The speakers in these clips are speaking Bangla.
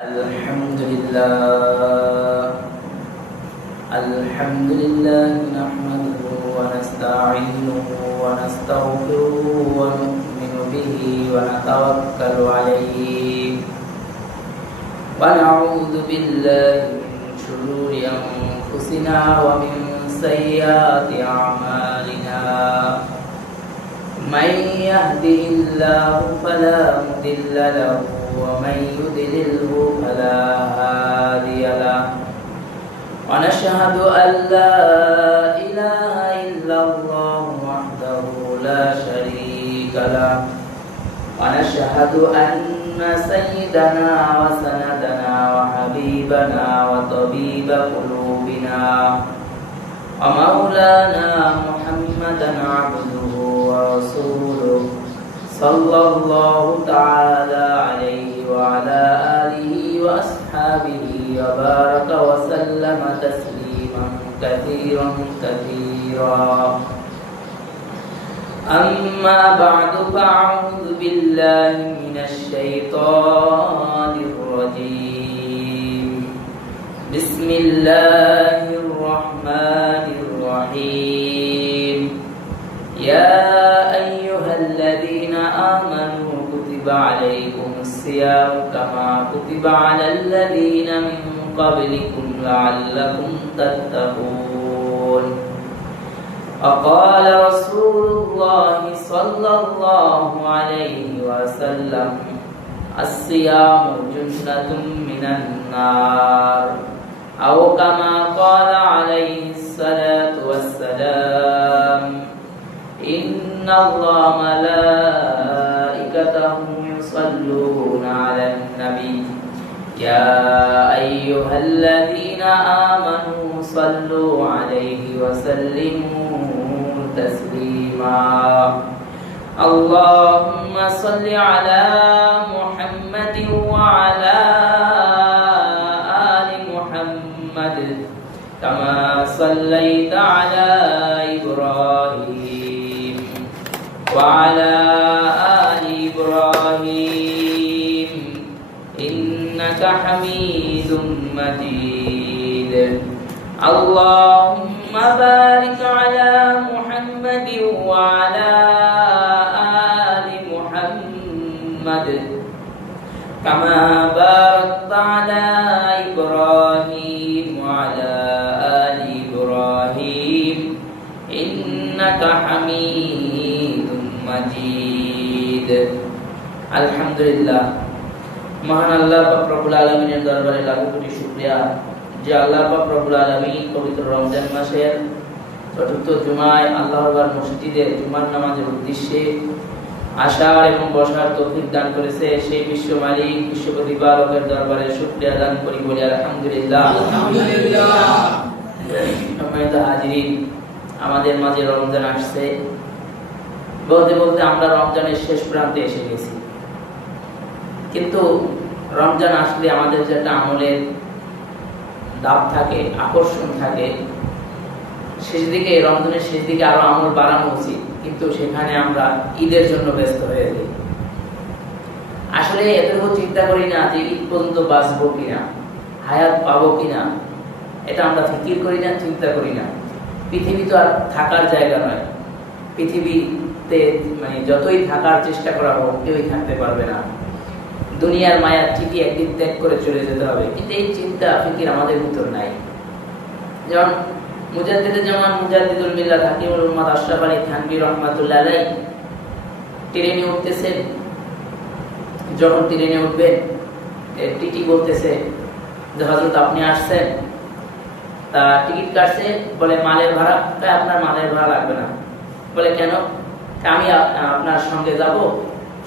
الحمد لله نحمده ونستعينه ونستغفره ونؤمن به ونتوكل عليه ونعوذ بالله من شرور أنفسنا ومن سيئات أعمالنا من يهده الله فلا مضل له ومن يضلله فلا هادي له ونشهد أن لا إله إلا الله وحده لا شريك له ونشهد أن سيدنا وسندنا وحبيبنا وطبيب قلوبنا ومولانا محمدا عبده ورسوله صلى الله تعالى عليه وعلى آله وأصحابه وبارك وسلم تسليما كثيرا كثيرا أما بعد فأعوذ بالله من الشيطان الرجيم بسم الله الرحمن الرحيم يا أيها الذين آمنوا كتب عليكم الصيام كما كتب على الذين من قبلكم لعلكم تتقون وقال رسول الله صلى الله عليه وسلم الصيام جنة من النار أو كما قال عليه الصلاة والسلام إن الله ملائكته يصلون على النبي يا أيها الذين آمنوا صلوا عليه وسلموا تسليما اللهم صل على محمد وعلى آل محمد كما صليت على إبراهيم وعلى آل إبراهيم إنك حميد مجيد اللهم بارك على محمد وعلى آل محمد كما باركت على إبراهيم وعلى آل إبراهيم إنك حميد مجيد الحمد لله মহান আল্লাহ পাক রব্বুল আলামিনের দরবারে লাখো কোটি শুকরিয়া যে আল্লাহ পাক রব্বুল আলামিন পবিত্র রমজান মাসের চতুর্থ জুমায় আল্লাহর মসজিদে জুমার নামাজের উদ্দেশ্যে আসার এবং বসার তৌফিক দান করেছে সেই বিশ্ব মালিক বিশ্ব প্রতিপালকের দরবারে শুকরিয়া দান করি বলি আলহামদুলিল্লাহ আলহামদুলিল্লাহ সম্মানিত হাজিরিন আমাদের মাঝে রমজান আসছে বলতে বলতে আমরা রমজানের শেষ প্রান্তে এসে গেছি কিন্তু রমজান আসলে আমাদের যেটা আমলের দাব থাকে আকর্ষণ থাকে শেষ দিকে রমজানের শেষ দিকে আরো আমল বাড়ানো উচিত কিন্তু সেখানে আমরা ঈদের জন্য ব্যস্ত হয়ে যাই আসলে এতটুকু চিন্তা করি না যে ঈদ পর্যন্ত বাঁচবো কিনা হায়াত পাবো কিনা এটা আমরা ফিকির করি না চিন্তা করি না পৃথিবী তো আর থাকার জায়গা নয় পৃথিবীতে মানে যতই থাকার চেষ্টা করা হোক কেউই থাকতে পারবে না দুনিয়ার মায়া ঠিকই একদিন ত্যাগ করে চলে যেতে হবে কিন্তু এই চিন্তা ফিকির আমাদের ভিতর নাই যেমন মুজাদ্দিদুল মিল্লাত হাকিমুল উম্মাত আশরাফ আলী থানভী রাহমাতুল্লাহ আলাইহি ট্রেনে উঠতেছেন যখন ট্রেনে উঠবেন টিটি বলতেছে যে হযরত আপনি আসছেন তা টিকিট কাটছে বলে মালের ভাড়া তাই আপনার মালের ভাড়া লাগবে না বলে কেন আমি আপনার সঙ্গে যাব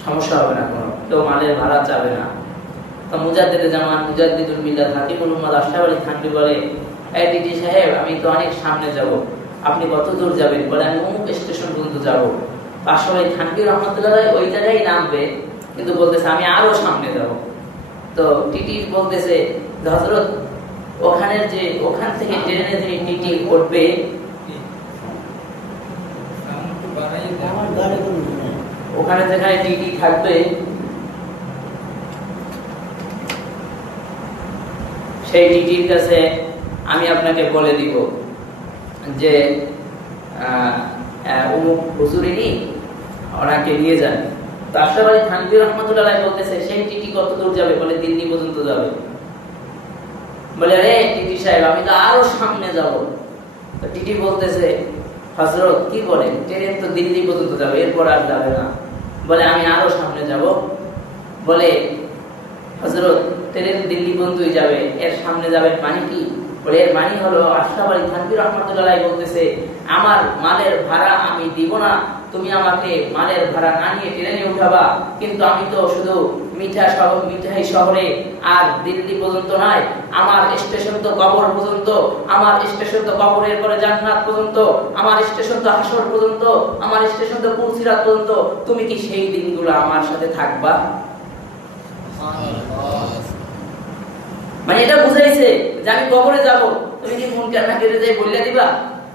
সমস্যা হবে না কোনো তো মালের ভাড়া চাবে না তো মুজাদ্দিদুল মিল্লাত হাকিমুল উম্মাত আশরাফ আলী থানভী বলে এই টিটি সাহেব আমি তো অনেক সামনে যাব আপনি কত দূর যাবেন বলে আমি অমুক স্টেশন পর্যন্ত যাব পাশে ওই থানভী রাহমাতুল্লাহ ওই জায়গায় নামবে কিন্তু বলতেছে আমি আরো সামনে যাব তো টিটি বলতেছে হযরত ওখান থেকে ট্রেনে যিনি টিটি উঠবে ওখানে যেখানে টিটি থাকবে সেই টিটির কাছে আমি আপনাকে বলে দিব যে অমুক হুজুরেরই ওনাকে নিয়ে যান। তো আশরাফ আলী থানভী রহমাতুল্লাহ বলতেছে সেই টিটি কত দূর যাবে? বলে দিল্লি পর্যন্ত যাবে। বলে আরে টিটি সাহেব আমি তো আরো সামনে যাব। তো টিটি বলতেছে হযরত কি বলেন, ট্রেন তো দিল্লি পর্যন্ত যাবে, এরপর আর যাবে না। বলে আমি আরো সামনে যাব। বলে হযরত ট্রেন দিল্লি পর্যন্তই যাবে, এর সামনে যাবে মানে কি? বলে এর মানে হলো আশরাফ আলী থানভী রহমাতুল্লাহ বলতেছে আমার মালের ভাড়া আমি দিব না, তুমি আমাকে মালের ভাড়া না নিয়ে ট্রেনে উঠাবা, কিন্তু আমি তো শুধু মিঠাই শহরে আর দিল্লি পর্যন্ত নয়, আমার স্টেশন তো কবর পর্যন্ত, আমার স্টেশন তো কবরের পরে জান্নাত পর্যন্ত, আমার স্টেশন তো হাসর পর্যন্ত, আমার স্টেশন তো পুলসিরাত পর্যন্ত। তুমি কি সেই দিনগুলো আমার সাথে থাকবা? মানে এটা বুঝাইছে যে আমি কবরে যাব, তুমি কি মন কান্না কেটে যাই বললে দিবা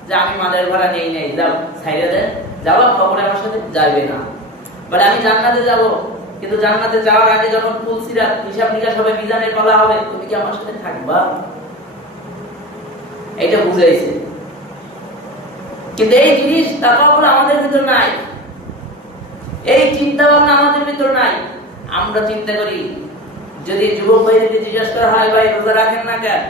যে আমি মালের ভাড়া নেই নাই, যাও ছাইড়ে দেন, যাওয়া কবরে আমার সাথে যাবে না। বলে আমি জান্নাতে যাব, কিন্তু জান্নাতে যাওয়ার আগে যখন পুলসিরাত হিসাব নিকাশ হবে, মিজানের পালা হবে, তুমি কি আমার সাথে থাকবা? এটা বুঝাইছে। কিন্তু এই জিনিস তাকাব্বুর আমাদের ভিতর নাই, এই চিন্তা ভাবনা আমাদের ভিতর নাই। আমরা চিন্তা করি যদি যুবক ভাইদেরকে জিজ্ঞাসা করা হয় ভাই রোজা রাখেন না কেন,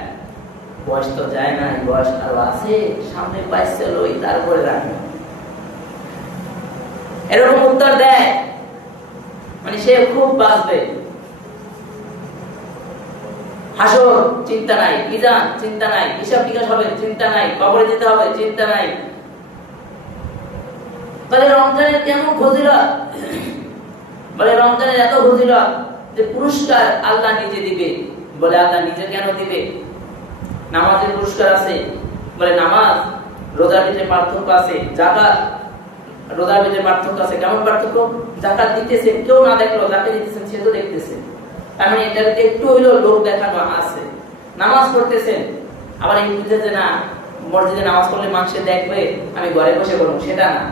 বয়স তো যায় না, বয়স আরো আছে, সামনে 22 সাল ওই তারপরে রাখবে, এরকম উত্তর দেয়। মানে সে খুব বাঁচবে। হাসর চিন্তা নাই, মিজান চিন্তা নাই, হিসাব নিকাশ হবে চিন্তা নাই, কবরে যেতে হবে চিন্তা নাই। তাহলে রমজানের কেমন ফজিলত? বলে রমজানের এত ফজিলত যে পুরস্কার আল্লাহ নিজে দিবে। বলে আল্লাহ নিজে কেন দিবে? নামাজের পুরস্কার আছে। বলে নামাজ রোজার ভিতরে পার্থক্য আছে, যাকাত রোজার ভিতরে পার্থক্য আছে। কেমন পার্থক্য? যাকাত দিতেছে কেউ না দেখলো, যাকে দিতেছেন সে তো দেখতেছে, তার মানে এটার একটু হইলেও লোক দেখানো আছে। নামাজ পড়তেছেন, আবার এই বুঝে যে না মসজিদে নামাজ পড়লে মানুষে দেখবে, আমি ঘরে বসে করবো, সেটা না।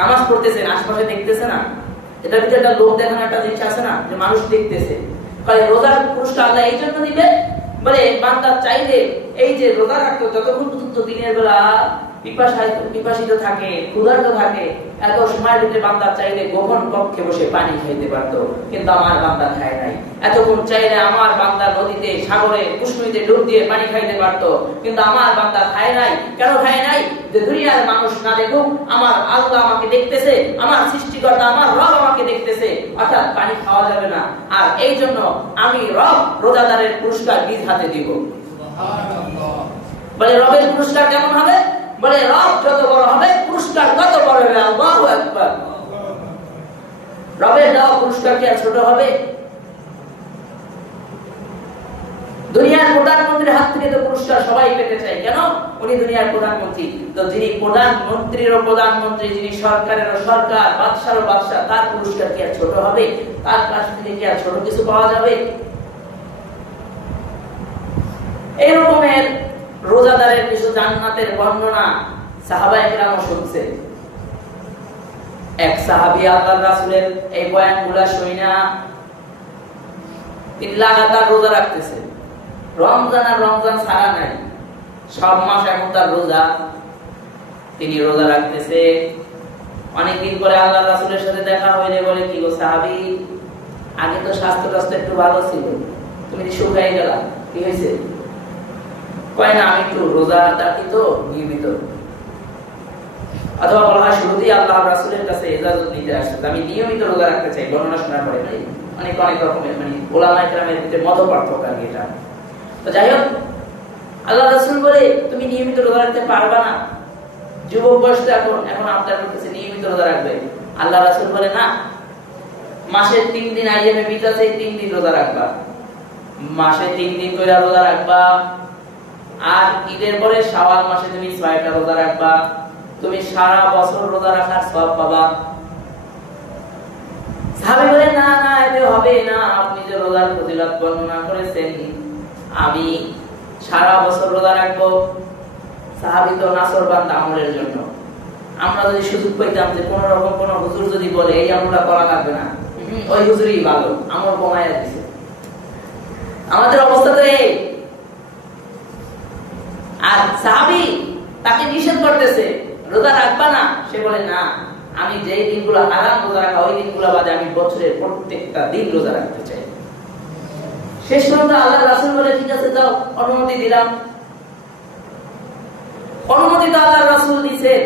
নামাজ পড়তেছেন, আশপাশে দেখতেছে না, এটার ভিতরে একটা লোক দেখানো একটা জিনিস আছে না, যে মানুষ দেখতেছে। তাহলে রোজার পুরস্কার আল্লাহ এই জন্য দিবে, বলে বান্দা চাইলে এই যে রোজা রাখতো যতক্ষণ পর্যন্ত দিনের বেলা পিপাসিত থাকে, ক্ষুধার্ত থাকে, এত সময়ের ভিতরে বান্দা চাইলে গোপন কক্ষে বসে পানি খাইতে পারতো, কিন্তু আমার বান্দা খায় নাই। এতক্ষণ চাইলে আমার বান্দা নদীতে, সাগরে, কুসুমিতে ডুব দিয়ে পানি খাইতে পারতো, কিন্তু আমার বান্দা খায় নাই। কেন খায় নাই? যে দুনিয়ার মানুষ না দেখুক, আমার আল্লাহ আমাকে দেখতেছে, আমার সৃষ্টিকর্তা আমার রব আমাকে দেখতেছে, অর্থাৎ পানি খাওয়া যাবে না। আর এই জন্য আমি রব রোজাদারের পুরস্কার নিজ হাতে দিব। বলে রবের পুরস্কার কেমন হবে? বলে রব যত বড় হবে পুরস্কার তত বড় হবে। আল্লাহু আকবার। রবের দেওয়া পুরস্কার কি আর ছোট হবে? দুনিয়ার প্রধানমন্ত্রীর হাত থেকে তো পুরস্কার সবাই পেতে চায়। কেন? উনি দুনিয়ার প্রধানমন্ত্রী। তো যিনি প্রধানমন্ত্রীরও প্রধানমন্ত্রী, যিনি সরকারেরও সরকার, বাদশারও বাদশা, তার পুরস্কার কি আর ছোট হবে? তার কাছ থেকে কি আর ছোট কিছু পাওয়া যাবে? এরকমের রোজাদারের কিছু জান্নাতের বর্ণনা সাহাবায়ে কেরাম শুনছে। এক সাহাবী আল্লাহর রাসূলের এই বয়ানগুলো শুনিনা তিনি লাগাতার রোজা রাখতেছে। রমজান আর রমজান ছাড়া নাই, সব মাস এখন তার রোজা। তিনি রোজা রাখতেছে। অনেকদিন পরে আল্লাহর রাসূলের সাথে দেখা হইলে বলে, কি গো সাহাবী, আগে তো স্বাস্থ্য একটু ভালো ছিল, তুমি শুকাই গেলা, কি হয়েছে? কয় না আমি একটু রোজা রাখি তো নিয়মিত। অথবা বলা হয় শুরুতেই আল্লাহ রাসূলের কাছে ইজাজত নিতে আসছে, আমি নিয়মিত রোজা রাখতে চাই। বর্ণনা শোনার পরে অনেক রকমের মানে ওলামায়ে কেরামের ভিতরে মত পার্থক্য আর এটা। তো যাই হোক, আল্লাহ রাসূল বলে তুমি নিয়মিত রোজা রাখতে পারবা না, যুবক বয়স তো এখন আপনার কাছে নিয়মিত রোজা রাখবে। আল্লাহ রাসূল বলে না, মাসে 3 দিন আইয়ামে বিদ আছে, 3 দিন রোজা রাখবা, মাসে 3 দিন করে রোজা রাখবা। আর ঈদের পরে শাওয়াল মাসে তুমি 6টা রোজা রাখবা, তুমি সারা বছর রোজা রাখার সওয়াব পাবা। সাহাবী বলে না না, এতে হবে না, আপনি যে রোজার ফজিলত বর্ণনা করেছেন, আমি সারা বছর রোজা রাখবো। সাহাবী তো নাসরবান্দা আমলের জন্য। আমরা যদি সুযোগ পাইতাম যে কোন রকম কোন হুজুর যদি বলে এই আমলটা করা লাগবে না, ওই হুজুরই ভালো, আমল কমায় দিছে। আমাদের অবস্থা তো এই, তাকে নিষেধ করতেছে রোজা রাখবা না, সে বলে না, আমি যেই দিনগুলো হারাম রোজা রাখা ওই দিনগুলো বাদে আমি বছরের প্রত্যেকটা দিন রোজা রাখতে চাই। শেষ পর্যন্ত আল্লাহ রাসূল বলে ঠিক আছে যাও, অনুমতি দিলাম। অনুমতি তো আল্লাহ রাসূল দিয়েছেন,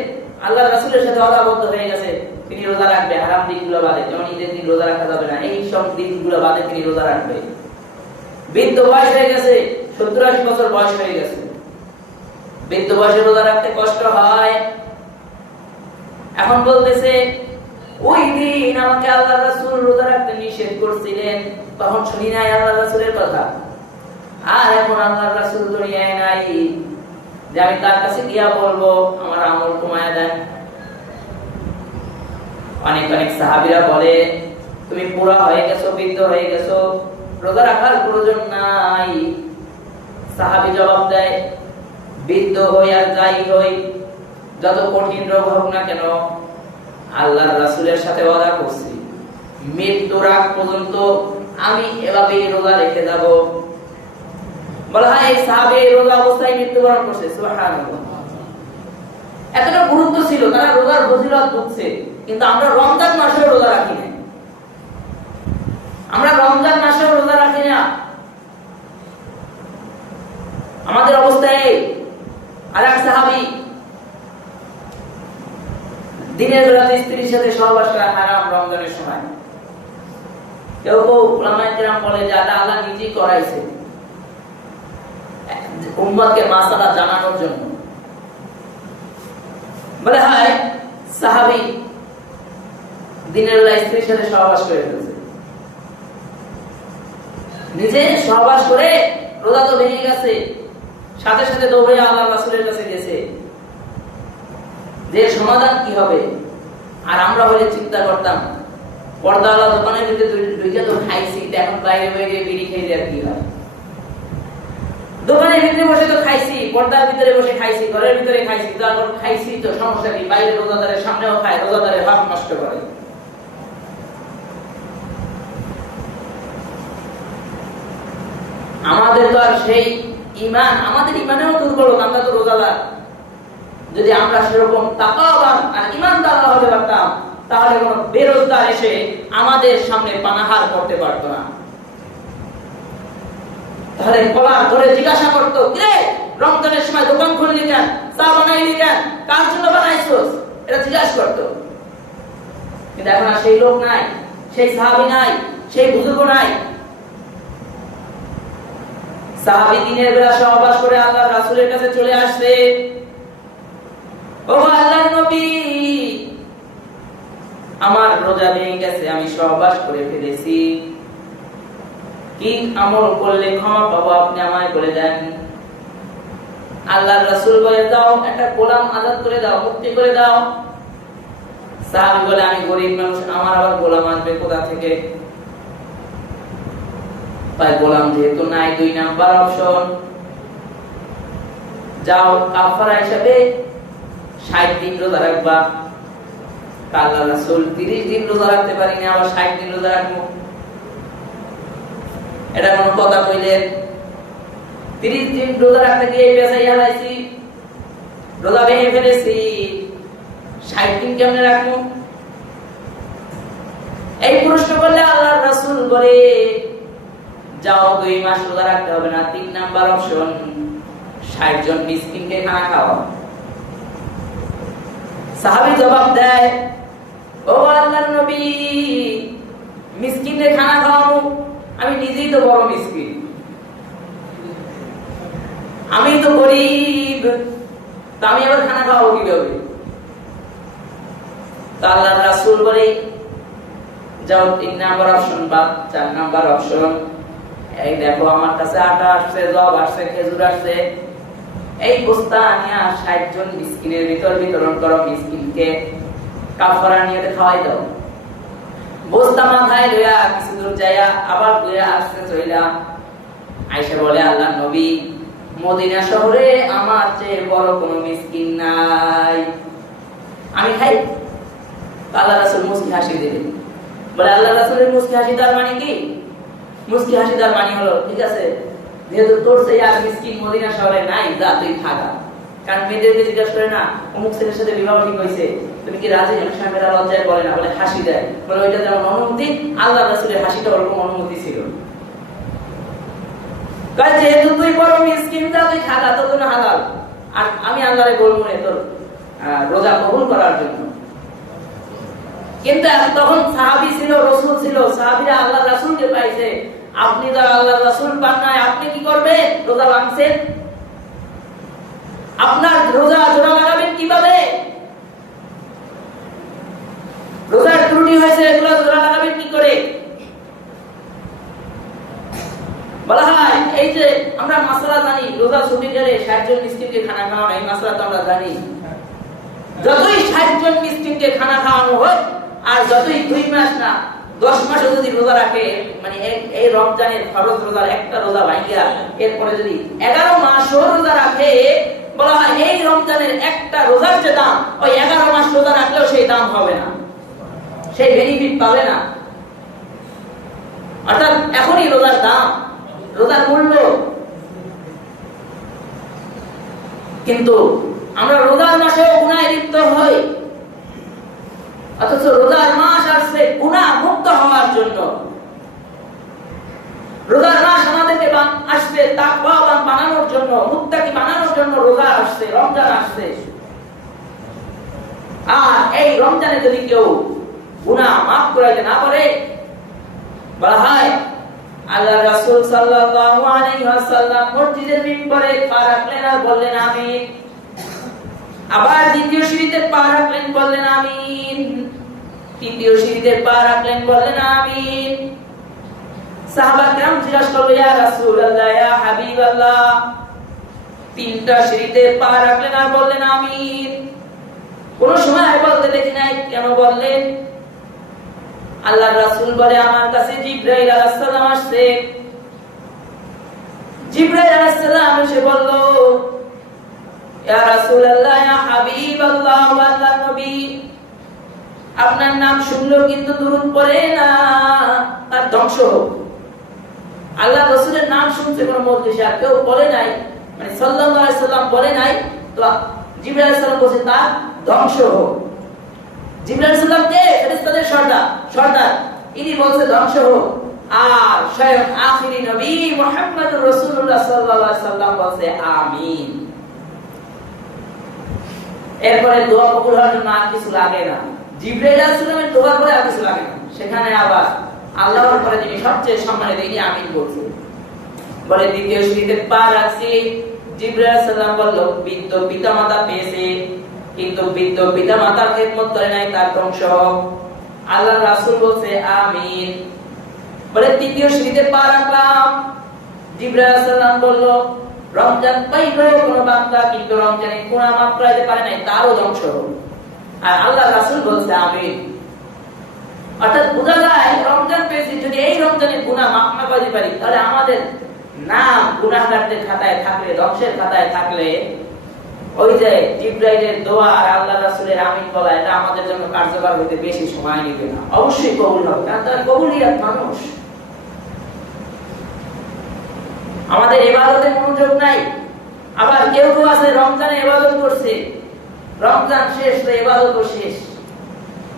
আল্লাহ রাসূলের সাথে ওয়াদাবদ্ধ হয়ে গেছে তিনি রোজা রাখবে হারাম দিনগুলো বাদে, যেমন ঈদের দিন রোজা রাখা যাবে না, এই সব দিনগুলো বাদে তিনি রোজা রাখবে। বৃদ্ধ বয়স হয়ে গেছে, 70-80 বছর বয়স হয়ে গেছে, বৃদ্ধ বয়সে রোজা রাখতে কষ্ট হয়। এখন বলতেছে ওই দিন আমাকে আল্লাহ রাসূল রোজা রাখতে নিষেধ করছিলেন, তখন শুনি নাই আল্লাহ রাসূলের কথা, আর এখন আল্লাহ রাসূল দুনিয়ায় নাই যে আমি তার কাছে গিয়া বলবো আমার আমল কমায়া দেন। অনেক অনেক সাহাবীরা বলে তুমি পুরা হয়ে গেছো, বৃদ্ধ হয়ে গেছো, রোজা রাখার প্রয়োজন নাই। সাহাবী জবাব দেয় বৃদ্ধ হই আর যাই হই, যত কঠিন রোগ হোক না কেন, আল্লাহর রাসূলের সাথে ওয়াদা করছি মৃত্যুর আগ পর্যন্ত আমি এভাবেই রোজা রেখে যাব। বলা হয় এই সাহাবী রোজা অবস্থায় মৃত্যুবরণ করছে, সুবহানাল্লাহ। এতটা গুরুত্ব ছিল, তারা রোজার ফজিলত বুঝছে। কিন্তু আমরা রমজান মাসে রোজা রাখি না, আমরা রমজান মাসে রোজা রাখি না, আমাদের অবস্থায়। আর এক সাহাবী দিনের বেলাতে স্ত্রীর সাথে সহবাস করা হারাম রমজানের সময়। কেউ কেউ উলামায়ে কেরাম বলে যে এটা আল্লাহ নিজেই করাইছে উম্মতকে মাসালা জানানোর জন্য। বলে হয় সাহাবী দিনের বেলা স্ত্রীর সাথে সহবাস করে ফেলেছে, নিজে সহবাস করে রোজা তো ভেঙে গেছে, সাথে সাথে দৌড়ে আল্লাহ রাসূলের কাছে গেছে যে সমাধান কি হবে। আর আমরা হলে চিন্তা করতাম পর্দাওয়ালা দোকানের ভিতরে ঢুকে তো খাইছি, এখন বাইরে বাইরে বিড়ি খেয়ে আর কি হয়। দোকানের ভিতরে বসে তো খাইছি, পর্দার ভিতরে বসে খাইছি, ঘরের ভিতরে খাইছি, তারপর খাইছি তো সমস্যা কি, বাইরে রোজাদারের সামনেও খায়, রোজাদারের হক নষ্ট করে। আমাদের তো আর সেই ঈমান, আমাদের ঈমানেও দুর্বলতা, আমরা তো রোজাদার। যদি আমরা সেরকম তাকওয়াবান আর ঈমানদার হতে পারতাম তাহলে কোন বেরোজগার এসে আমাদের সামনে পানাহার করতে পারতো না। তাহলে কলার ধরে জিজ্ঞাসা করতো কিরে রমজানের সময় দোকান খুললি কেন, চা বানাইলি কেন, কার জন্য বানাইছস, এটা জিজ্ঞাসা করতো। কিন্তু এখন আর সেই লোক নাই, সেই সাহাবী নাই, সেই বুজুর্গ নাই। সাহাবী দিনের বেলা সহবাস করে আল্লাহর রাসূলের কাছে চলে আসছে, ও আল্লাহর নবী আমার রোজা ভেঙে গেছে, আমি সহবাস করে ফেলেছি, কি আমল করলে ক্ষমা পাবো আপনি আমায় বলে দেন। আল্লাহর রাসূল বলে দাও একটা গোলাম আজাদ করে দাও, মুক্তি করে দাও। সাহাবী বলে আমি গরীব মানুষ, আমার আবার গোলাম আসবে কোথা থেকে। তাই গোলাম যেহেতু নাই, 2 নাম্বার অপশন, যাও কাফারা হিসেবে 60 দিন রোজা রাখবা। আল্লাহর রাসূল 30 দিন রোজা রাখতে পারিনি, আবার 60 দিন রোজা রাখবো, এটা কোন কথা কইলেন? 30 দিন রোজা রাখতে গিয়ে পেছাই হারাইছি, রোজা ভেঙে ফেলেছি, 60 দিন কেমনে রাখবো? এই প্রশ্ন করলে আল্লাহর রাসূল বলে যাও 2 মাস রোজা রাখতে হবে না, 3 নাম্বার অপশন 60 জন মিসকিনকে খানা খাওয়া। সাহাবী জবাব দেয় ও আল্লাহর নবী মিসকিনদের খানা খাওয়াবো, আমি নিজেই তো বড় মিসকিন, আমি তো গরীব, তা আমি আবার খানা খাওয়াবো কিভাবে? তা আল্লাহর রাসূল বলে যাও 3 নাম্বার অপশন বা 4 নাম্বার অপশন, এই দেখো আমার কাছে আটা আসছে, জব আসছে, খেজুর আসছে, এই বস্তা নিয়ে 60 জন মিসকিনের ভিতর বিতরণ করো, মিসকিনকে কাফারা নিয়ে খাওয়াই দাও। বস্তা মাথায় লইয়া কিছু দূর যাইয়া আবার ঘুরে আসছে চইলা আয়েশা বলে আল্লাহর নবী মদিনা শহরে আমার চেয়ে বড় কোনো মিসকিন নাই, আমি খাই। আল্লাহ রাসূল মুস্কি হাসি দিলেন, বলে আল্লাহ রাসূলের মুস্কি হাসি তার মানে কি? মুস্কি হাসি তার মানে হলো ঠিক আছে, যেহেতু তোর চেয়ে আর মিসকিন মদিনা শহরে নাই, যা তুই খাগা। কারণ মেয়েদেরকে জিজ্ঞাসা করে না অমুক ছেলের সাথে বিবাহ ঠিক হয়েছে, তুমি কি রাজি? অনেক সময় মেয়েরা লজ্জায় বলে না, বলে হাসি দেয়, বলে ওইটা যেমন অনুমতি, আল্লাহ রাসূলের হাসিটা ওরকম অনুমতি ছিল। কারণ যেহেতু তুই বড় মিসকিন, তুই খাগা, তোর জন্য হালাল, আর আমি আল্লাহরে বলবো না তোর রোজা কবুল করার জন্য। কিন্তু তখন সাহাবী ছিল, রাসূল ছিল, সাহাবীরা আল্লাহর রাসূলকে পাইছে, আপনি তো আল্লাহর রাসূল পান নাই, আপনি কি করবেন? রোজা ভাঙছেন, আপনার রোজা জোড়া লাগাবেন কিভাবে? রোজার ত্রুটি হয়েছে, এগুলো জোড়া লাগাবেন কি করে? বলা হয় এই যে আমরা মাসআলা জানি, রোজা ছুটি গেলে 60 জন মিসকিনকে খানা খাওয়ানো, এই মাসআলা তো আমরা জানি। যতই 60 জন মিসকিনকে খানা খাওয়ানো হোক, আর যতই 2 মাস না 10 মাসও যদি রোজা রাখে, মানে এই রমজানের ফরজ রোজার একটা রোজা ভাঙিয়া এরপরে যদি 11 মাসও রোজা রাখে, বলা হয় এই রমজানের একটা রোজার যে দাম, ওই 11 মাস রোজা রাখলেও সেই দাম হবে না, সেই বেনিফিট পাবে না। অর্থাৎ এখনই রোজার দাম, রোজার মূল্য। কিন্তু আমরা রোজার মাসেও গুনাহে লিপ্ত হই, অথচ রোজার মাস আসছে গুনাহ মুক্ত হওয়ার জন্য। রোজার মাস আমাদেরকে আসছে তাকওয়াবান বানানোর জন্য, মুত্তাকি বানানোর জন্য রোজা আসছে, রমজান আসছে। আর এই রমজানে যদি কেউ গুনাহ মাফ করাইতে না পারে, বলা হয় আল্লাহ রাসূল সাল্লাল্লাহু আলাইহি ওয়াসাল্লাম মসজিদের মিম্বরে পা রাখলেন আর বললেন আমিন, আবার দ্বিতীয় সিঁড়িতে পা রাখলেন, বললেন আমিন, তৃতীয় সিঁড়িতে পা রাখলেন, বললেন আমিন। সাহাবা کرام জিজ্ঞাসা করলেন, ইয়া রাসূলুল্লাহ, ইয়া হাবিবাল্লাহ, তিনটা সিঁড়িতে পা রাখলেন আর বললেন আমিন, কোন সময় বলতে দেখি নাই, কেন বললেন? আল্লাহর রাসূল বলে, আমার কাছে জিবরাইল আলাইহিস সালাম আসছে। জিবরাইল আলাইহিস সালাম এসে বলল, ইয়া রাসূলুল্লাহ, ইয়া হাবিবাল্লাহ, আল্লাহর নবী, আপনার নাম শুনলো কিন্তু দুরূদ পড়ে না, তার ধ্বংস হোক। আল্লাহ রাসূলের নাম শুনছে কোন মজলিসে, আর কেউ বলে নাই, মানে সাল্লাল্লাহু আলাইহি সাল্লাম বলে নাই, তো জিবরাইল আলাইহিস সালাম বলেছে তার ধ্বংস হোক। জিবরাইল আলাইহিস সালাম কে? ফেরেশতাদের সর্দার, ইনি বলছে ধ্বংস হোক। আর স্বয়ং আখিরি নবী মুহাম্মদুর রাসূলুল্লাহ সাল্লাল্লাহু আলাইহি সাল্লাম বলছে আমিন। এরপরে দোয়া কবুল হওয়ার জন্য আর কিছু লাগে না, জিবরাইল আলাইহিস সালামের দোয়া করে আর কিছু লাগে না, সেখানে আবার আল্লাহর পরে যিনি সবচেয়ে সম্মানিত, তিনি আমিন বলছে। বলে দ্বিতীয় সিঁড়িতে পা রাখছি, জিবরাইল আলাইহিস সালাম বলল, বৃদ্ধ পিতামাতা পেয়েছে, কিন্তু বৃদ্ধ পিতামাতার খেদমত করে নাই, তার ধ্বংস হোক। আল্লাহর রাসূল বলছে আমিন। বলে তৃতীয় সিঁড়িতে পা রাখলাম, জিবরাইল আলাইহিস সালাম বলল, রমজান পাইলো কোন বান্দা, কিন্তু রমজানে গুনাহ মাফ করাইতে পারে নাই, তারও ধ্বংস হোক। আর আল্লাহর রাসূল বলছে আমিন। অর্থাৎ বোঝা যায় রমজান পেয়েছি, যদি এই রমজানে গুনাহ মাফ না করতে পারি, তাহলে আমাদের নাম গুনাহগারদের খাতায় থাকলে, ধ্বংসের খাতায় থাকলে, ওই যে জিবরাইলের দোয়া আর আল্লাহর রাসূলের আমিন বলা, এটা আমাদের জন্য কার্যকর হতে বেশি সময় নেবে না, অবশ্যই কবুল হবে, কারণ তারা কবুলিয়াত মানুষ। আমাদের ইবাদতে মনোযোগ নাই। আবার কেউ কেউ আছে রমজানে ইবাদত করছে, রমজান শেষ তো ইবাদতও শেষ,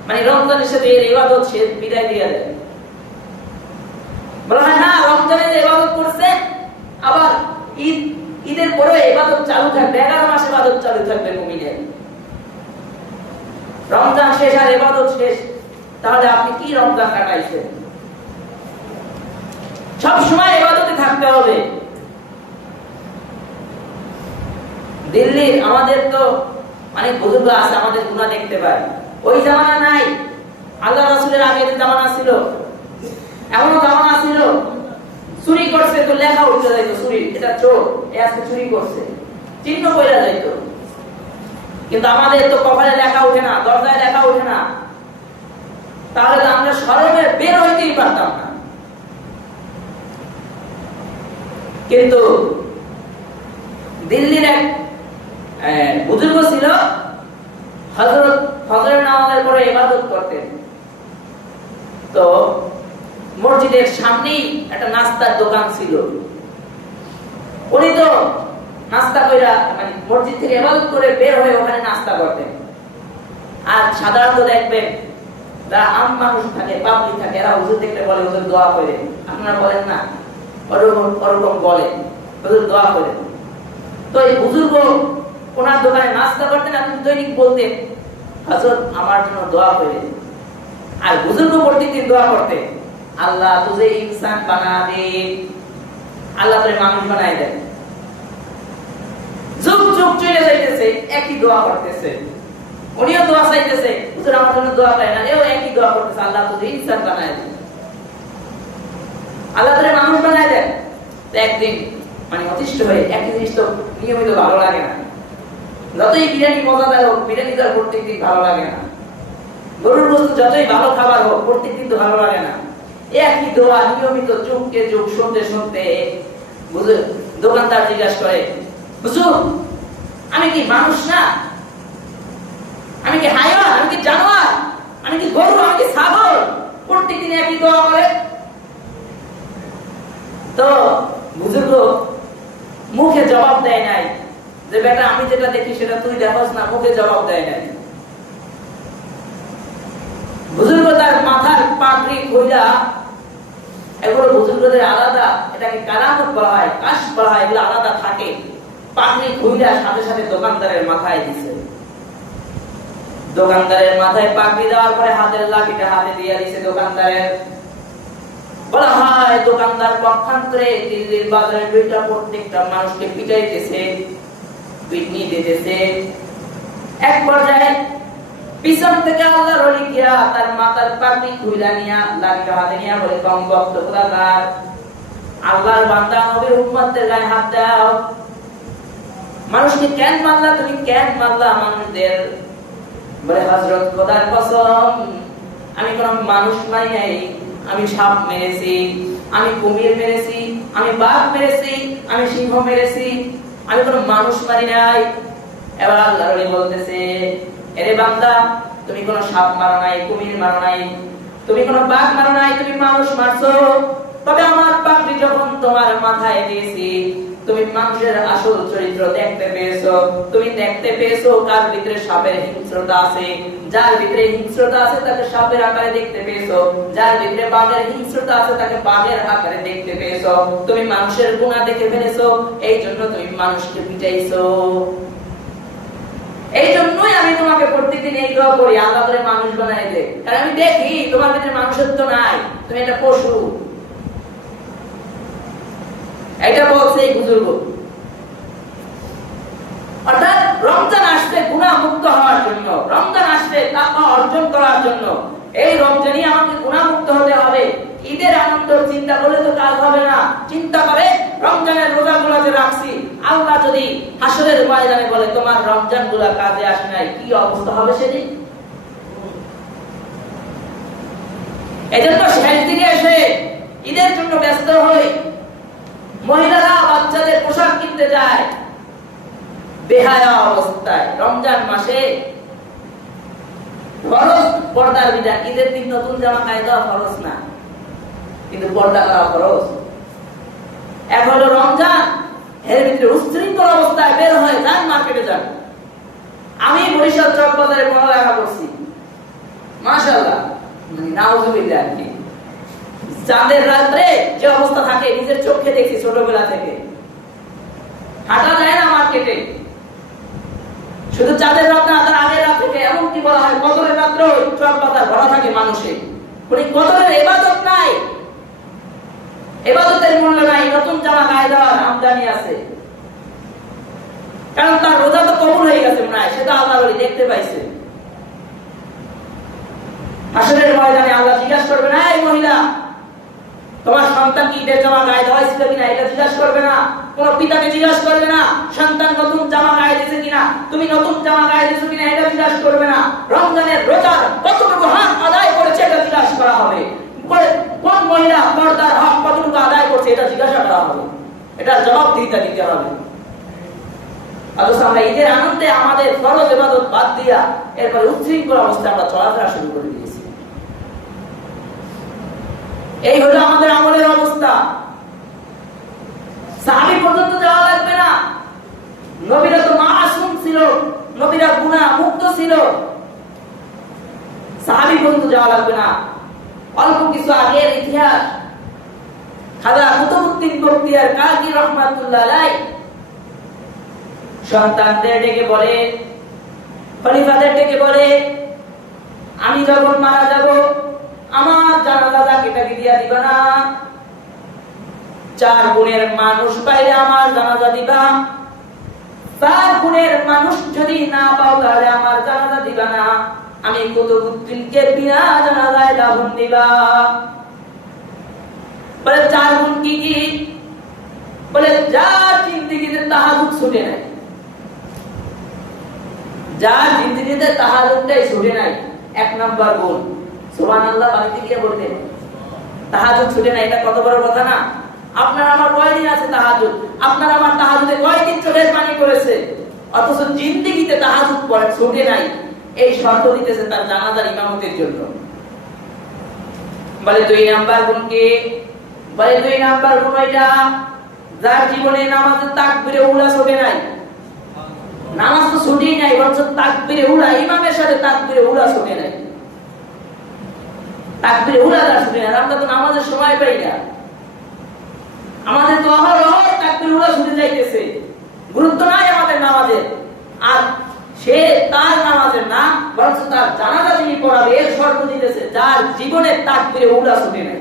মানে রমজানের সাথে এর ইবাদত শেষ, বিদায় দিয়ে দেয়। বলা হয় না, রমজানে যে ইবাদত করছে, আবার ঈদের পরে ইবাদত চালু থাকবে, 11 মাস ইবাদত চালু থাকবে মুমিনের। রমজান শেষ আর ইবাদত শেষ, তাহলে আপনি কি রমজান কাটাইছেন? সব সময় ইবাদতে থাকতে হবে। দিল্লির আমাদের তো অনেক বুজুর্গ আছে, আমাদের গুনাহ দেখতে পায়, ওই জামানা নাই। আল্লাহ রাসূলের আগে যে জামানা ছিল, এমনও জামানা ছিল চুরি করছে তো লেখা উঠে যাইতো, চুরি, এটা চোর, এ আজকে চুরি করছে, চিহ্ন কইরা যাইতো। কিন্তু আমাদের তো কপালে লেখা ওঠে না, দরজায় লেখা ওঠে না, তাহলে তো আমরা শরমে বের হইতেই পারতাম না। কিন্তু দিল্লির এক বুজুর্গ ছিল, হযরত ফজরের নামাজের পরে ইবাদত করতেন। তো মসজিদের সামনেই একটা নাস্তার দোকান ছিল, উনি তো নাস্তা কইরা মানে মসজিদ থেকে ইবাদত করে বের হয়ে ওখানে নাস্তা করতেন। আর সাধারণত দেখবেন যারা আম মানুষ থাকে, পাবলিক থাকে, এরা হুজুর দেখলে বলে হুজুর দোয়া করে। আপনারা বলেন না? ওরকম বলে হুজুর দোয়া করে। তো এই বুজুর্গ ওনার দোকানে নাস্তা করতেন, আপনি দৈনিক বলতেন হযরত আমার জন্য দোয়া করে। আর বুজুর্গ প্রতিদিন দোয়া করতে, আল্লাহ তুঝে ইনসান বানা দে, আল্লাহ তোরে মানুষ বানায় দেন। যুগ যুগ চলে যাইতেছে, একই দোয়া করতেছে। উনিও দোয়া চাইতেছে, হুজুর আমার জন্য দোয়া করেন, আর এও একই দোয়া করতেছে, আল্লাহ তুঝে ইনসান বানায় দেন, আল্লাহ তোরে মানুষ বানায় দেন। তো একদিন মানে অতিষ্ঠ হয়ে, একই জিনিস তো নিয়মিত ভালো লাগে না, যতই বিরিয়ানি মজাদার হোক, বিরিয়ানি তো প্রত্যেকদিন ভালো লাগে না। গরুর বস্তু যতই ভালো খাবার হোক, প্রত্যেকদিন তো ভালো লাগে না। একই দোয়া নিয়মিত যুগকে যুগ শুনতে শুনতে বুঝুন দোকানদার জিজ্ঞাসা করে, হুজুর আমি কি মানুষ না? আমি কি হাইওয়ান? আমি কি জানোয়ার? আমি কি গরু? আমি কি ছাগল? প্রত্যেকদিন একই দোয়া করে। তো বুজুর্গ মুখে জবাব দেয় নাই যে বেটা আমি যেটা দেখি সেটা তুই দেখোস না, মুখে জবাব দেয় নাই। বুজুর্গ তার মাথার পাগড়ি কইরা, এগুলো বুজুর্গদের আলাদা, এটাকে কারামত বলা হয়, কাশ বলা হয়, এগুলো আলাদা থাকে। পাগড়ি কইরা সাথে সাথে দোকানদারের মাথায় দিছে। দোকানদারের মাথায় পাগড়ি দেওয়ার পরে হাতের লাঠিটা হাতে দিয়ে দিছে দোকানদারের। বলা হয় দোকানদার পক্ষান্তরে দিল্লির বাজারে দুইটা প্রত্যেকটা মানুষকে পিটাইতেছে, পিটনি দিতেছে। এক পর্যায়ে পিছন থেকে আল্লাহর ওলি গিয়া তার মাথার পাগড়ি খুইলা নিয়া লাঠিটা হাতে নিয়া বলে, কম বক্ত খোদাকার, আল্লাহর বান্দা নবীর উম্মতের গায়ে হাত দাও। মানুষকে কেন মারলা তুমি? কেন মারলা মানুষদের? বলে হযরত খোদার কসম, আমি কোন মানুষ মারি নাই, আমি সাপ মেরেছি, আমি কুমির মেরেছি, আমি বাঘ মেরেছি, আমি সিংহ মেরেছি, আমি কোন মানুষ মারি নাই। এবার আল্লাহর ওলি বলতেছে, এরে বান্দা তুমি কোন সাপ মারো নাই, কুমির মারো নাই, তুমি কোন বাঘ মারো নাই, তুমি মানুষ মারছো। তবে আমার পাগড়ি যখন তোমার মাথায় দিয়েছি, তুমি মানুষের আসল চরিত্র দেখতে পেয়েছো। তুমি দেখতে পেয়েছো কার ভিতরে সাপের হিংস্রতা আছে, যার ভিতরে হিংস্রতা আছে তাকে সাপের আকারে দেখতে পেয়েছো, যার ভিতরে বাঘের হিংস্রতা আছে তাকে বাঘের আকারে দেখতে পেয়েছো। তুমি মানুষের গুনাহ দেখে ফেলেছো, এই জন্য তুমি মানুষকে পিটাইছো। এই জন্যই আমি তোমাকে প্রত্যেকদিন এই দোয়া করি, আল্লাহ তোরে মানুষ বানায় দে। কারণ আমি দেখি তোমার ভিতরে মানুষত্ব নাই, তুমি একটা পশু। এটা বলছে এই বুজুর্গ। অর্থাৎ রমজান আসছে গুনাহ মুক্ত হওয়ার জন্য, রমজান আসছে তাকওয়া অর্জন করার জন্য। এই রমজানই আমাকে গুনাহ মুক্ত হতে হবে। ঈদের আনন্দ চিন্তা করলে তো কাজ হবে না। চিন্তা করে রমজানের রোজাগুলো যে রাখছি, আল্লাহ যদি হাসরের ময়দানে বলে তোমার রমজানগুলো কাজে আসে নাই, কি অবস্থা হবে সেদিন? এজন্য শেষ দিকে এসে ঈদের জন্য ব্যস্ত হই। মহিলারা বাচ্চাদের পোশাক কিনতে যায় বেহায়া অবস্থায়। রমজান মাসে ফরজ পর্দার বিধান, ঈদের দিন নতুন জামা গায়ে দেওয়া ফরজ না, কিন্তু পর্দা করা ফরজ। এক হলো রমজান, এর ভিতরে উশৃঙ্খল অবস্থায় বের হয়ে যান, মার্কেটে যান। আমি বরিশাল চক বাজারে পড়ালেখা করছি, মাশাআল্লাহ, নাউজুবিল্লাহ। আর কি চাঁদের রাত্রে যে অবস্থা থাকে নিজের চোখে দেখছি ছোটবেলা থেকে। হাঁটা যায় না মার্কেটে, শুধু চাঁদের রাত না, তার আগের রাত থেকে, এমনকি বলা হয় কদরের রাত্রে চক বাজার ভরা থাকে মানুষে। কদরের ইবাদত নাই, ইবাদতের মূল্য নাই, নতুন জামা গায়ে দেওয়ার আমদানি আছে। কারণ তার রোজা তো কবুল হয়ে গেছে, মনে হয় সেটা আল্লাহর ওলি দেখতে পাইছে। হাসরের ময়দানে আল্লাহ জিজ্ঞাসা করবে না, এই মহিলা তোমার সন্তান কি ঈদের জামা গায়ে দেওয়া ছিল কিনা, এটা জিজ্ঞাসা করবে না। কোন পিতাকে জিজ্ঞাসা করবে না সন্তান নতুন জামা গায়ে দিয়েছে কিনা, তুমি নতুন জামা গায়ে দিয়েছো কিনা, এটা জিজ্ঞাসা করবে না। রমজানের রোজার কতটুকু হক আদায় করেছে এটা জিজ্ঞাসা করা হবে। কোন মহিলা পর্দার হক কতটুকু আদায় করছে এটা জিজ্ঞাসা করা হবে, এটা জবাবদিহিতা দিতে হবে। অথচ আমরা ঈদের আনন্দে আমাদের ফরজ ইবাদত বাদ দিয়া এরপরে উচ্ছৃঙ্খল অবস্থায় আমরা চলাফেরা শুরু করে দিয়েছি। এই হলো আমাদের আমলের অবস্থা। সাহাবী পর্যন্ত যাওয়া লাগবে না, বখতিয়ার কাজী রাহমাতুল্লাহ আলাইহি সন্তানদের ডেকে বলে, খলিফাদের ডেকে বলে, আমি যখন মারা যাব আমার জানাজা তাকে দিয়া দিবা না, 4 গুণের মানুষ পাইলে আমার জানাজা দিবা, 4 গুণের মানুষ যদি না পাও তাহলে আমার জানাজা দিবা না, আমি কুতুবউদ্দিনকে বিনা জানাজায় দাফন দিবা। বলে 4 গুণ কি কি? বলে যার জিন্দেগিতে তাহাজ্জুদ ছুটে নাই, যার জিন্দেগিতে তাহাজ্জুদটাই ছুটে নাই, 1 নাম্বার গুণ। সুবহানাল্লাহ বাড়িতে গিয়ে বলতেন তাহাজ্জুদ ছুটে নাই, এটা কত বড় কথা না। আপনার আমার কয়দিন আছে তাহাজ্জুদ, আপনার আমার তাহাজ্জুদে কয়দিন চোখের পানি পড়েছে, অথচ জিন্দেগিতে তাহাজ্জুদ পড়ে ছুটে নাই, এই শর্ত দিতেছে তার জানাজার ইমামতের জন্য। বলে 2 নাম্বার গুণ কি? বলে 2 নাম্বার গুণ এটা যার জীবনে নামাজের তাকবীরে উলা ছুটে নাই, নামাজ তো ছুটেই নাই, বরঞ্চ তাকবীরে উলা, ইমামের সাথে তাকবীরে উলা ছুটে নাই, তাকবীরে উলা যার ছুটে নাই। আমরা তো নামাজের সময় পাই না, আমাদের তো অহরহ তাকবীরে উলা ছুটে যাইতেছে, গুরুত্ব নাই আমাদের নামাজের। আর সে তার নামাজের না, বরঞ্চ তার জানাজা যিনি পড়াবে এর শর্ত দিতেছে যার জীবনে তাকবীরে উলা ছুটে নাই।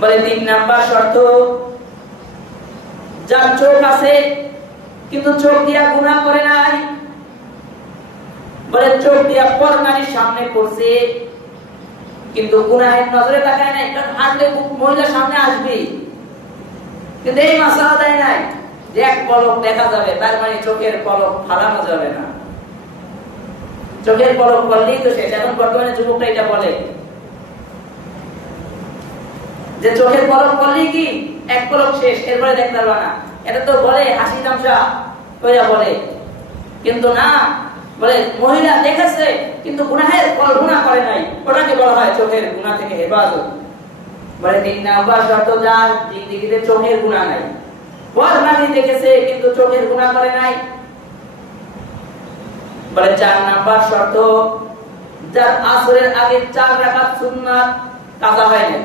বলে 3 নাম্বার শর্ত, যার চোখ আছে কিন্তু চোখ দিয়া গুনাহ করে নাই। বলে চোখ দিয়া পরনারীর সামনে পড়ছে কিন্তু গুনাহের নজরে তাকায় নাই, কারণ হাঁটলে মহিলা সামনে আসবে, কিন্তু এই মাসালা দেয় নাই যে 1 পলক দেখা যাবে, তার মানে চোখের পলক ফালানো যাবে না, চোখের পলক পড়লেই তো শেষ। এখন বর্তমানে যুবকরা এটা বলে যে চোখের পলক পড়লেই কি 1 পলক শেষ, এরপরে দেখতে পারবা না। এটা তো বলে হাসি তামসা কইরা বলে, কিন্তু না, বলে মহিলা দেখেছে কিন্তু গুনাহের গুনাহ করে নাই, ওটাকে বলা হয় চোখের গুনাহ থেকে হেফাজত। বলে 3 নাম্বার শর্ত, যার জিন্দেগিতে চোখের গুনাহ নাই, পরনারী দেখেছে কিন্তু চোখের গুনাহ করে নাই। বলে 4 নাম্বার শর্ত, যার আসরের আগে 4 রাকাত সুন্নাত কাজা হয় নাই।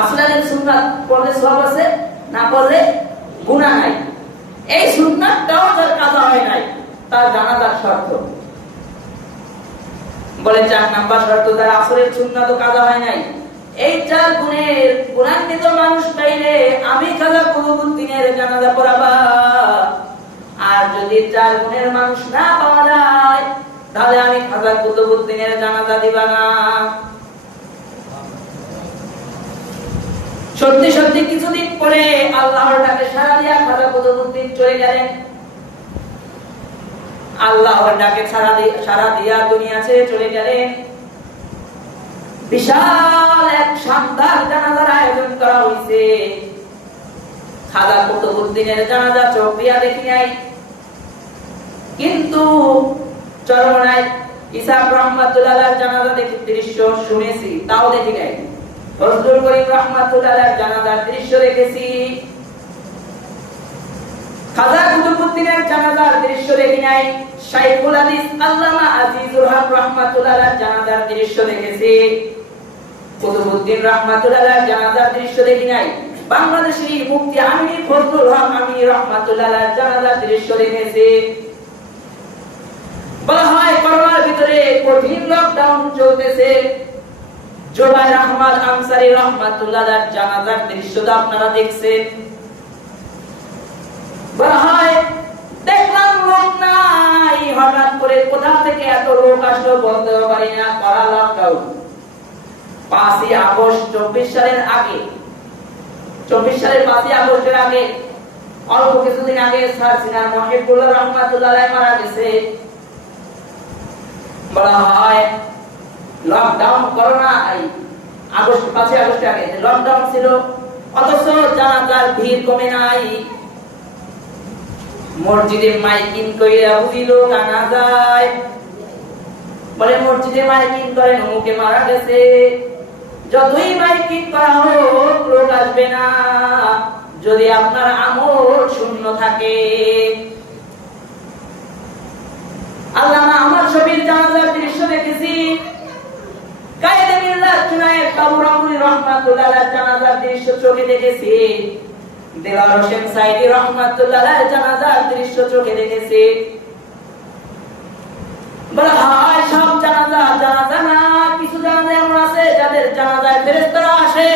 আসরের সুন্নাত পড়লে সওয়াব আছে, না পড়লে গুনাহ নাই, এই সুন্নাতটাও যার কাজা হয় নাই তার জানাজার শর্ত। বলে 4 নাম্বার শর্ত, যার আসরের সুন্নাতও কাজা হয় নাই, এই 4 গুণের গুণান্বিত মানুষ পাইলে আমি খাজা কুতুবউদ্দিনের জানাজা পড়াবা। আর যদি 4 গুণের মানুষ না পাওয়া যায় তাহলে আমি খাজা কুতুবউদ্দিনের জানাজা দিবা না। সত্যি সত্যি কিছুদিন পরে আল্লাহর ডাকে সাড়া দিয়া খাজা কুতুবউদ্দিন চলে গেলেন। আল্লাহর ডাকে সাড়া দিয়া দুনিয়া ছেড়ে চলে গেলেন। বিশাল এক শানদার জানাজার আয়োজন করা হয়েছে। খাজা কুতুবউদ্দিনের জানাজা চোখ দিয়া দেখি নাই, কিন্তু চরমনায় ইসাক রহমাতুল্লাহ আলাইহির জানাজা দেখি দৃশ্য শুনেছি, তাও দেখি নাই। ফজলুল করিম রহমাতুল্লাহ আলাইহির জানাজার দৃশ্য দেখেছি, খাজা কুতুবউদ্দিনের জানাজার দৃশ্য দেখি নাই। শাইখুল হাদিস আল্লামা আজিজুল হক রহমাতুল্লাহ আলাইহির জানাজার দৃশ্য দেখেছি, কুতুবউদ্দিন রহমাতুল্লাহ আলাইহির জানাজার দৃশ্য দেখি নাই। বাংলাদেশী মুফতি আমির ফজলুল হক আমির রহমাতুল্লাহ আলাইহির জানাজার দৃশ্য দেখেছি। বলা হয় করোনার ভিতরে কঠিন লকডাউন চলতেছে, জুবাইর আহমদ আনসারী রহমাতুল্লাহ আলাইহির জানাজার দৃশ্যটা আপনারা দেখছেন। বলা হয় দেখলাম লোক নাই, হঠাৎ করে কোথা থেকে এত লোক আসলো বলতেও পারি না। কড়া লকডাউন 5ই আগস্ট 24 সালের আগে, 24 সালের 5ই আগস্টের আগে অল্প কিছুদিন আগে স্যার সিনার মহিবুল্লাহ রহমাতুল্লাহ আলাইহি মারা গেছে। বলা হয় লকডাউন করোনা আগস্ট 5ই আগস্টের আগে লকডাউন ছিল, অথচ জানাজার ভিড় কমে নাই। মসজিদে মাইকিং কইরা বুঝিল কানা যায়, বলে মসজিদে মাইকিং করেন অমুকে মারা গেছে। যতই মাইকিং করা হোক লোক আসবে না যদি আপনার আমল শূন্য থাকে। আল্লামা আহমদ শফির জানাজার দৃশ্য দেখেছি, কায়েদে মিল্লাত এনায়েত বাবু রহমানী রহমাতুল্লাহ আলাইহি জানাজার দৃশ্য চোখে দেখেছি, দেওয়ার হোসেন সাইদি রহমাতুল্লাহ আলাইহি জানাজার দৃশ্য চোখে দেখেছি। বলা হয় সব জানাজা না, কিছু জানাজা এমন আছে যাদের জানাজায় ফেরেশতারা আসে।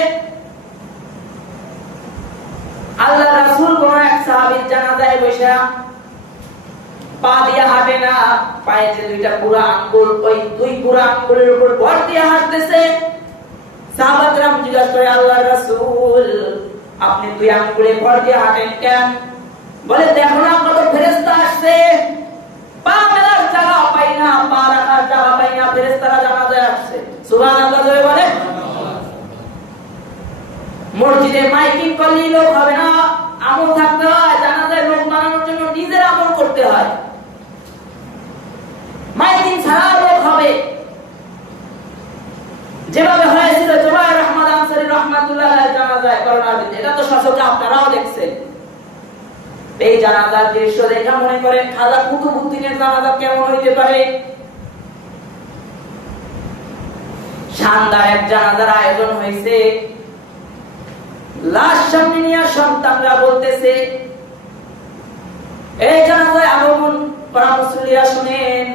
আল্লাহ রাসূল কোন এক সাহাবীর জানাজায় বসা পা দিয়ে হাঁটে না, পায়ে যে দুইটা পুরা আঙ্গুল, ওই দুই পুরা আঙ্গুলের উপর ভর দিয়ে হাঁটতেছে। সাহাবাগণ জিজ্ঞাসা করে, আল্লাহর রাসূল আপনি দুই আঙ্গুলে ভর দিয়ে হাঁটেন কেন? বলে দেখো না কত ফেরেশতা আসছে, পা মেলার জায়গা পাই না, পা রাখার জায়গা পাই না, ফেরেশতারা জানাজায় আসছে। সুবহানাল্লাহ জোরে বলে। মসজিদে মাইকিং করলেই লোক হবে না, আমল থাকতে হয়। জানাজায় লোক বানানোর জন্য নিজের আমল করতে হয়। মাইকিং ছাড়া লোক হবে। যেভাবে হয়েছিল জুবায়ের আহমদ আনসারী রাহমাতুল্লাহ আলাইহি জানাজায় করোনার দিনে, এটা তো সচক্ষে আপনারাও দেখছেন। এই জানাজার দৃশ্য দেখে মনে করেন খাজা কুতুবউদ্দিনের জানাজা কেমন হইতে পারে। শানদার এক জানাজার আয়োজন হয়েছে। লাশ সামনে নিয়ে সন্তানরা বলতেছে, এই জানাজায় আগমন করা মুসল্লিরা শুনেন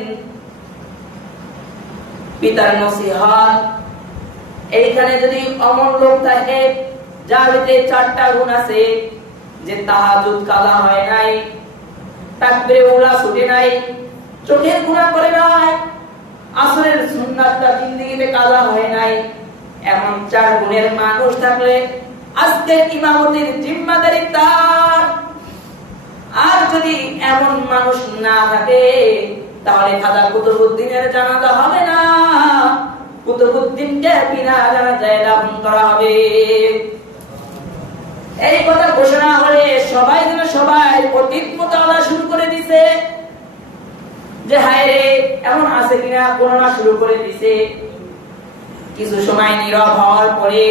পিতার নসিহত। এইখানে যদি অমন লোক থাকে যার ভিতরে 4টা গুণ আছে, যে তাহাজ্জুদ কাজা হয় নাই, তাকবীরে উলা ছুটে নাই, চোখের গুনাহ করে নাই, আসরের সুন্নাতটা জিন্দেগিতে কাজা হয় নাই, এমন 4 গুণের মানুষ থাকলে আজকে ইমামতির জিম্মাদারি তার। আর যদি এমন মানুষ না থাকে তাহলে খাজা কুতুবউদ্দিনের জানাজা হবে না, কুতুবউদ্দিনকে বিনা জানাজায় দাফন করা হবে। এই কথা ঘোষণা হলে সবাই যেন সবাই অতীত মোতালা শুরু করে দিছে, যে হায় রে এমন আছে কিনা গণনা শুরু করে দিছে। কিছু সময় নীরব হওয়ার পরে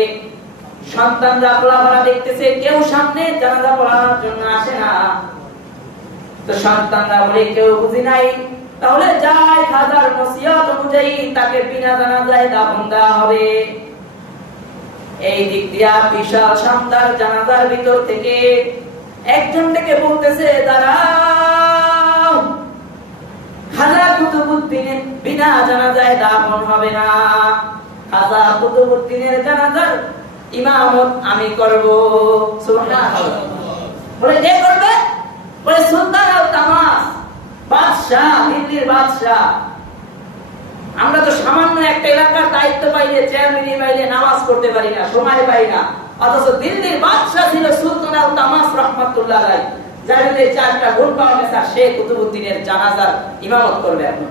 সন্তানরা পোলাপানা দেখতেছে কেউ সামনে জানাজা পড়ানোর জন্য আসে না। তো সন্তানরা বলে কেউ বুঝি নাই, তাহলে যাই খাজার নসিহত অনুযায়ী তাকে বিনা জানাজায় দাফন দেওয়া হবে। এই দিক দিয়া বিশাল শানদার জানাজার ভিতর থেকে একজন থেকে বলতেছে, দাঁড়াও, খাজা কুতুবউদ্দিনের বিনা জানাজায় দাফন হবে না, খাজা কুতুবউদ্দিনের জানাজার ইমামত আমি করব। সুবহানাল্লাহ। বলে কে করবে? বলে সুলতান আল তামাস, বাদশা, দিল্লির বাদশা। আমরা তো সামান্য একটা এলাকার দায়িত্ব পাইলে, চেয়ারম্যান পাইলে নামাজ পড়তে পারি না, সময় পাই না। অথচ দিল্লির বাদশা ছিল সুলতান আল তামাস রাহমাতুল্লাহ আলাইহি, যার মধ্যে 4টা গুণ পাওয়া গেছে। সে কুতুবউদ্দিনের জানাজার ইমামত করবে। এখন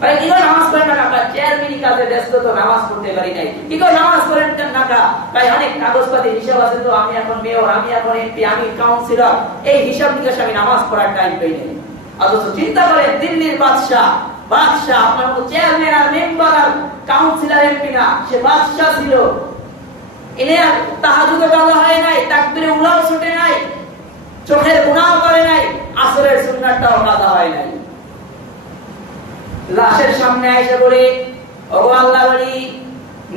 মানে কি করে নামাজ পড়েন না কাকা? চেয়ারম্যানই কাজে ব্যস্ত, তো নামাজ পড়তে পারি নাই। কি করে নামাজ পড়েন না কাকা? তাই অনেক কাগজপাতি হিসাব আছে, তো আমি এখন মেয়র, আমি এখন এমপি, আমি কাউন্সিলর, এই হিসাব নিকাশ আমি নামাজ পড়ার টাইম পাই নাই। অথচ চিন্তা করেন দিল্লির বাদশা, আপনার মতো চেয়ারম্যান আর মেম্বার আর কাউন্সিলর এমপি না, সে বাদশা ছিল। এনে তাহাজ্জুদ কাজা হয় নাই, তাকবীরে উলাও ছুটে নাই, চোখের গুনাহ করে নাই, আসরের সুন্নাতটাও কাজা হয় নাই। লাশের সামনে এসে বলে, ও আল্লাহর ওলি,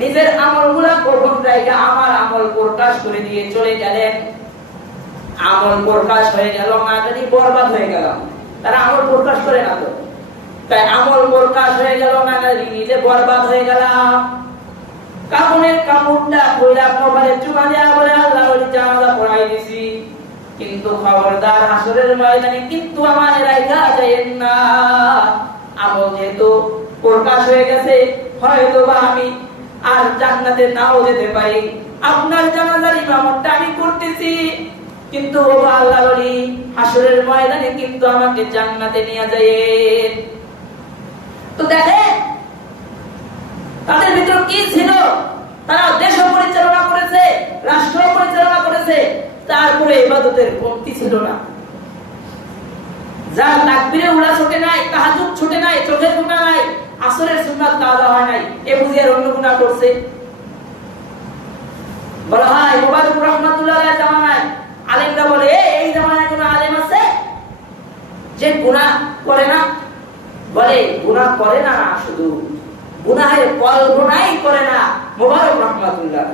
নিজের আমলগুলা গোপন রেখে আমার আমল প্রকাশ করে দিয়ে চলে গেলেন। আমল প্রকাশ হয়ে গেল না, যদি বরবাদ হয়ে গেলাম। তারা আমল প্রকাশ করে না, তো তাই আমল প্রকাশ হয়ে গেল না, নিজে বরবাদ হয়ে গেলাম। কাপড়ের কাপড়টা কইরা কপালে চুমা দেয়া বলে, আল্লাহর ওলি জানাজা পড়াই দিছি, কিন্তু খবরদার হাসরের ময়দানে কিন্তু আমার রাইখা যায়েন না। আমল যেহেতু প্রকাশ হয়ে গেছে, হয়তো বা আমি আর জান্নাতে নাও যেতে পারি, আপনার জানাজার ইমামতটা আমি করতেছি, কিন্তু ও আল্লাহর ওলি হাসরের ময়দানে কিন্তু আমাকে জান্নাতে নিয়ে যায়েন। তো দেখেন তাদের ভিতর কি ছিল। তারা দেশ পরিচালনা করেছে, রাষ্ট্র পরিচালনা করেছে, তারপরে ইবাদতের কমতি ছিল না। যার তাকবীরে উলা ছুটে নাই, তাহাজ্জুদ ছুটে নাই, চোখের গুনাহ নাই, আসরের সুন্নাত কাজা হয় নাই, এ বুঝি আর অন্য গুনাহ করছে। বলা হয় মুবারক রাহমাতুল্লাহ আলাইহি জামানায় আলেমরা বলে, এই জামানায় কোন আলেম আছে যে গুনাহ করে না? বলে গুনাহ করে না, শুধু গুনাহের কল্পনাই করে না, মুবারক রাহমাতুল্লাহ।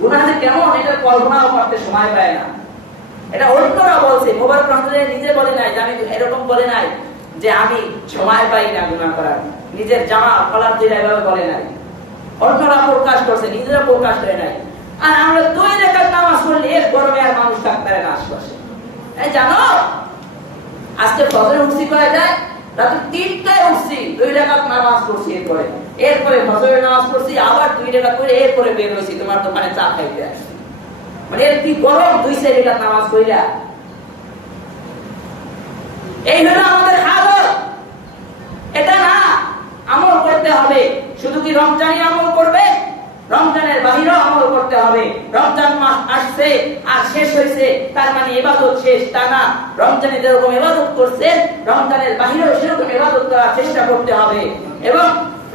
গুনাহ যে কেমন এটা কল্পনাও করতে সময় পায় না। এটা অন্যরা বলছে, মুবারক রাহমাতুল্লাহ নিজে বলে নাই যে আমি এরকম বলে নাই যে আমি সময় পাই না গুনাহ করার, নিজের জামা কলার দিয়ে এভাবে বলে নাই। অন্যরা প্রকাশ করছে, নিজেরা প্রকাশ করে নাই। আর আমরা 2 রাকাত নামাজ পড়লে এর গরমে আর মানুষ থাকতে পারে না আশপাশে। এই জানো আজকে ফজরে উঠছি কয়টায়? রাত 3টায় উঠছি, 2 রাকাত নামাজ পড়ছি, এরপরে ফজরের নামাজ পড়ছি, আবার 2 রাকাত পড়ে এরপরে বের হইছি তোমার দোকানে চা খাইতে আসছি। মানে এর কি গরম 2-4 রাকাত নামাজ পড়িয়া। এই হলো আমাদের হালত। এটা না, আমল করতে হবে। শুধু কি রমজানে আমল করবে? রমজানের বাহিরেও আমল করতে হবে। রমজান মাস আসছে আর শেষ হইছে তার মানে ইবাদত শেষ তা না। রমজানে যেরকম ইবাদত করছেন রমজানের বাহিরেও সেরকম ইবাদত করার চেষ্টা করতে হবে এবং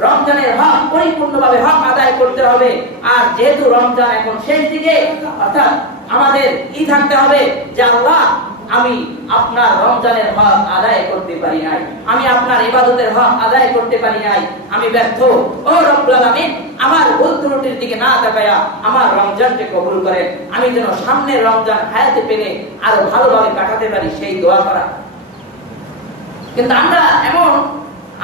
রমজানের হক পরিপূর্ণভাবে হক আদায় করতে হবে। আর যেহেতু রমজান এখন শেষ দিকে, অর্থাৎ আমাদের কি থাকতে হবে যে আল্লাহ আমি আপনার রমজানের হক আদায় করতে পারি নাই, আমি আপনার ইবাদতের হক আদায় করতে পারি নাই, আমি ব্যর্থ। ও রব্বুল আলামিন, আমার ভুল ত্রুটির দিকে না তাকায়া আমার রমজানকে কবুল করেন, আমি যেন সামনের রমজান হায়াতে পেলে আরো ভালোভাবে কাটাতে পারি সেই দোয়া করা। কিন্তু আমরা এমন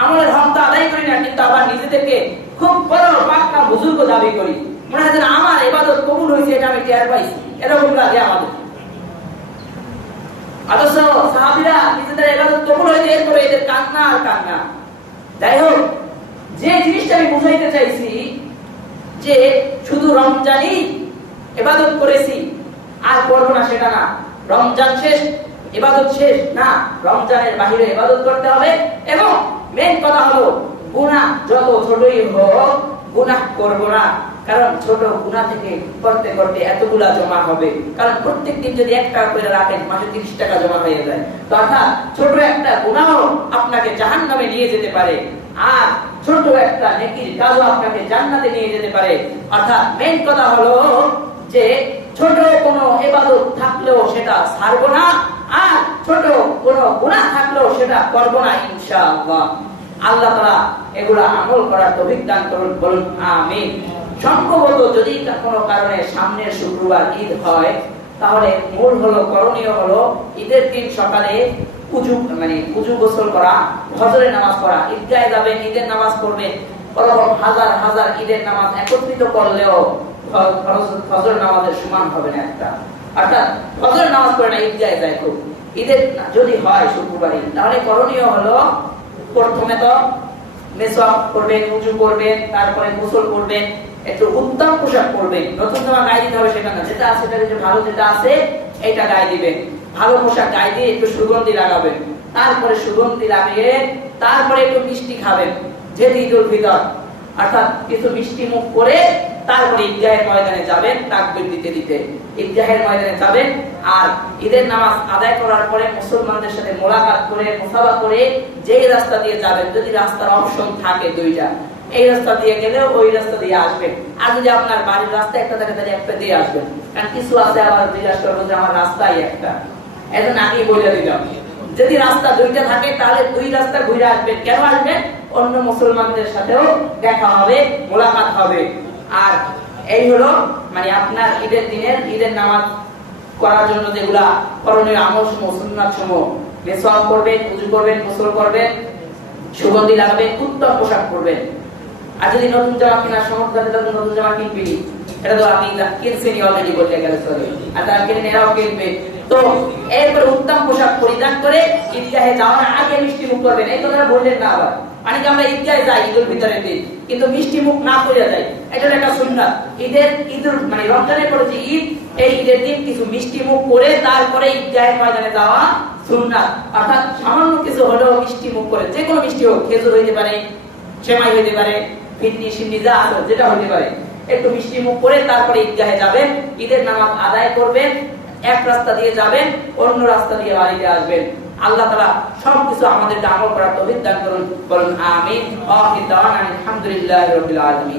আমলের হক তো আদায় করি না, কিন্তু আবার নিজেদেরকে খুব বড় পাক্কা বুজুর্গ দাবি করি। মনে হয় যেন আমার ইবাদত কবুল হয়েছে, এটা আমি টের পাইছি, এরকম লাগে আমাদের। অথচ সাহাবীরা নিজেদের ইবাদত কবুল হয়েছে, এরপরে এদের কান্না আর কান্না। যাই হোক, যে জিনিসটা আমি বুঝাইতে চাইছি যে শুধু রমজানই ইবাদত করেছি আর করব না সেটা না। রমজান শেষ, ইবাদত শেষ না, রমজানের বাহিরে ইবাদত করতে হবে। এবং মেন কথা হলো গুনাহ যত ছোটই হোক গুনাহ করব না, কারণ ছোট গুনাহ থেকে করতে করতে এতগুলা জমা হবে। কারণ প্রত্যেকদিন যদি 1 টাকা করে রাখেন মাসে 30 টাকা জমা হয়ে যায়। তো অর্থাৎ ছোট একটা গুনাহ আপনাকে জাহান্নামে নিয়ে যেতে পারে, আর ছোট একটা নেকির কাজও আপনাকে জান্নাতে নিয়ে যেতে পারে। অর্থাৎ মেন কথা হলো যে ছোট কোনো ইবাদত থাকলেও সেটা ছাড়ব না, আর ছোট কোনো গুনাহ থাকলেও সেটা করব না ইনশাআল্লাহ। আল্লাহ তাআলা এগুলা আমল করার তৌফিক দান করুন, বলুন আমিন। সম্ভবত যদি কোনো কারণে সামনের শুক্রবার ঈদ হয়, তাহলে মূল হলো করণীয় হলো ঈদের দিন সকালে উযু গোসল করা, ফজরের নামাজ পড়া, ঈদগাহে যাবেন, ঈদের নামাজ পড়বেন। ওরকম হাজার হাজার ঈদের নামাজ একত্রিত করলেও ফজর নামাজের সমান হবে না একটা। অর্থাৎ ফজরের নামাজ পড়ে না ঈদগাহে যায়, খুব ঈদের যদি হয় শুক্রবারে, তাহলে করণীয় হলো প্রথমে তো মেসওয়াক করবেন, উযু করবেন, তারপরে গোসল করবেন, একটু উত্তম পোশাক পরবেন। নতুন জামা গায়ে দিতে হবে সেটা না, যেটা আছে সেটা ভালো, যেটা আছে এটা গায়ে দিবেন। ভালো পোশাক গায়ে দিয়ে একটু সুগন্ধি লাগাবেন, তারপরে সুগন্ধি লাগিয়ে তারপরে একটু মিষ্টি খাবেন, যেহেতু ঈদুল ফিতর, অর্থাৎ কিছু মিষ্টি মুখ করে তারপরে ঈদগাহের ময়দানে যাবেন তাকবীর দিতে দিতে। ঈদগাহের ময়দানে যাবেন আর ঈদের নামাজ আদায় করার পরে মুসলমানদের সাথে মোলাকাত করে মুসাফা করে যেই রাস্তা দিয়ে যাবেন, যদি রাস্তার অপশন থাকে 2টা, এই রাস্তা দিয়ে গেলে ওই রাস্তা দিয়ে আসবেন। আর যদি আপনার বাড়ির রাস্তা একটা থাকে তাহলে একটা দিয়ে আসবেন, কারণ কিছু আছে আবার জিজ্ঞাসা করবো যে আমার রাস্তাই একটা, এখন আগেই বলে দিলাম। যদি রাস্তা 2টা থাকে তাহলে 2 রাস্তা ঘুরে আসবেন। কেন আসবেন? অন্য মুসলমানদের সাথেও দেখা হবে, মোলাকাত হবে। আর এই হলো মানে আপনার ঈদের দিনের ঈদের নামাজ করার জন্য যেগুলা করণীয় আমল সমূহ, সুন্নাত সমূহ, মেসওয়াক করবেন, উযু করবেন, গোসল করবেন, সুগন্ধি লাগাবেন, উত্তম পোশাক পরবেন। আর যদি নতুন জামা কেনার সামর্থ্য থাকে তাহলে নতুন জামা কিনবেন, এটা তো আপনি কিনছেনই অলরেডি বলতে গেলে চলে, আর তারা কিনে নেওয়াও কিনবে। তো এরপরে উত্তম পোশাক পরিধান করে ঈদগাহে যাওয়ার আগে মিষ্টি মুখ করবেন। এই কথাটা বললেন না আবার, মানে আমরা ঈদগাহে যাই ঈদুল ফিতরের দিন, কিন্তু মিষ্টি মুখ না করে যাই, এটা একটা সুন্নাত। ঈদুল মানে রমজানের পরে যে ঈদ, এই ঈদের দিন কিছু মিষ্টি মুখ করে তারপরে ঈদগাহের ময়দানে যাওয়া সুন্নাত। অর্থাৎ সামান্য কিছু হলেও মিষ্টি মুখ করে, যে কোনো মিষ্টি হোক, খেজুর হইতে পারে, সেমাই হইতে পারে, ফিটনি সিন্নি যা আছে যেটা হইতে পারে, একটু মিষ্টি মুখ করে তারপরে ঈদগাহে যাবেন, ঈদের নামাজ আদায় করবেন, এক রাস্তা দিয়ে যাবেন, অন্য রাস্তা দিয়ে বাড়িতে আসবেন। আল্লাহ তাআলা সবকিছু আমাদেরকে আমল করার তৌফিক দান করুন, বলুন আমিন। আলহামদুলিল্লাহি রাব্বিল আলামিন।